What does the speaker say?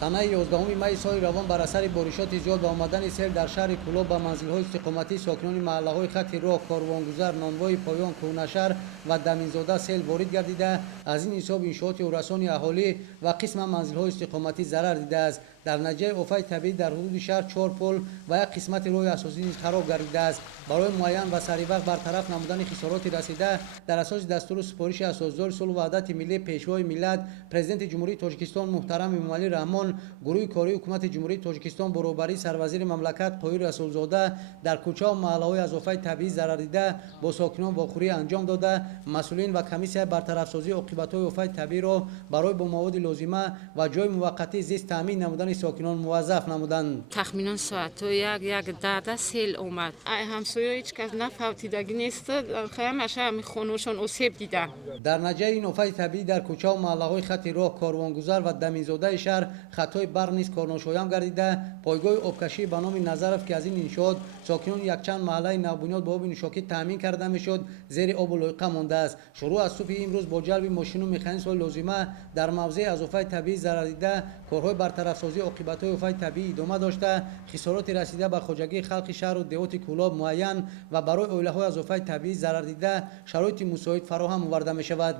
санаи 11 майи соли равон бар асари боришоти зиёд ва омадани сел дар шаҳри Кӯлоб ба манзилҳои истиқоматии сокинони маҳаллаҳои хатти роҳ, Корвонгузар, Нонвои Поён, Кӯҳнашаҳр ва Даминзода сел ворид гардида, аз ин ҳисоб иншооти урасони аҳолӣ ва қисман манзилҳои истиқоматӣ зарар дидааст. дар натиҷаи офати табиӣ дар ҳудуди шаҳр 4 пол ва як қисмати роҳи асосӣ низ хароб гардидааст. барои муайян ва саривақт бартараф намудани хисороти расида дар асоси дастуру супориши асосдори сулҳу ваҳдати миллӣ пешвои миллат президенти ҷумҳурии Тоҷикистон муҳтарам Эмомалӣ Раҳмон, гурӯҳи кории ҳукумати ҷумҳурии Тоҷикистон бо роҳбарии сарвазири мамлакат Қоир Расулзода дар кӯчаву маҳаллаҳои аз офати табиӣ зарардида бо сокинон вохӯрӣ анҷом дода, масъулин ва комиссияи бартарафсозии оқибатҳои офати табииро барои бо маводи лозима ва ҷои муваққатии зист таъмин намудани сокинон муваззаф намуданд. тахминан соатҳо як даъда сел омад. ҳамсоё ҳеҷ кас нафавтидагӣ нест, ҳамаша ҳами хонашон осеб дидан. дар натиҷаи ин офати табиӣ дар кӯчаву маҳаллаҳои хатти роҳ, Корвонгузар ва Даминзодаи шаҳр хатҳои барқ низ корношоям гардида, пойгоҳи обкашӣ ба номи Назаров ки аз ин иншоот сокинони якчанд маҳаллаи навбунёд ба оби нӯшокӣ таъмин карда мешуд, зери обу лойқа мондааст. шуруъ аз субҳи имрӯз бо ҷалби мошину механизмҳои лозима дар мавзеи аз офати табиӣ зарардида корҳои бартарафсозии оқибатҳои офати табиӣ идома дошта, хисороти расида ба хоҷагии халқи шаҳру деҳоти Кӯлоб муайян ва барои оилаҳои аз офати табиӣ зарардида шароити мусоид фароҳам оварда мешавад.